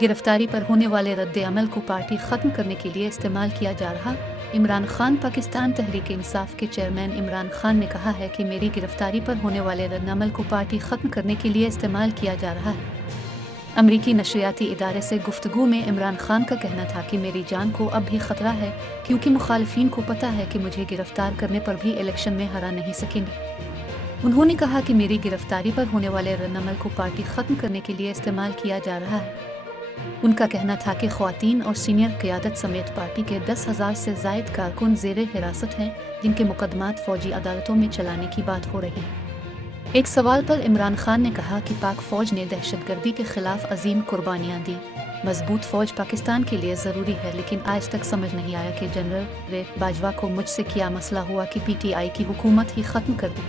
गिरफ्तारी पर होने वाले रद्द अमल को पार्टी ख़त्म करने के लिए इस्तेमाल किया जा रहा। इमरान खान पाकिस्तान तहरीक इंसाफ के चेयरमैन इमरान खान ने कहा है कि मेरी गिरफ्तारी पर होने वाले रद्द अमल को पार्टी ख़त्म करने के लिए इस्तेमाल किया जा रहा है। अमरीकी नशरियाती इदारे से गुफ्तगू में इमरान खान का कहना था कि मेरी जान को अब भी ख़तरा है, क्योंकि मुखालिफिन को पता है कि मुझे गिरफ्तार करने पर भी इलेक्शन में हरा नहीं सकेंगे। उन्होंने कहा कि मेरी गिरफ्तारी पर होने वाले रद्द-अमल को पार्टी ख़त्म करने के लिए इस्तेमाल किया जा रहा है। उनका कहना था कि ख़वातीन और सीनियर क़यादत समेत पार्टी के 10,000 से ज़ायद कारकुन ज़ेरे हिरासत हैं, जिनके मुकदमात फ़ौजी अदालतों में चलाने की बात हो रही है। एक सवाल पर इमरान खान ने कहा कि पाक फ़ौज ने दहशतगर्दी के ख़िलाफ़ अजीम कुर्बानियाँ दी। मजबूत फ़ौज पाकिस्तान के लिए ज़रूरी है, लेकिन आज तक समझ नहीं आया कि जनरल बाजवा को मुझसे क्या मसला हुआ कि PTI की हुकूमत ही ख़त्म कर दी।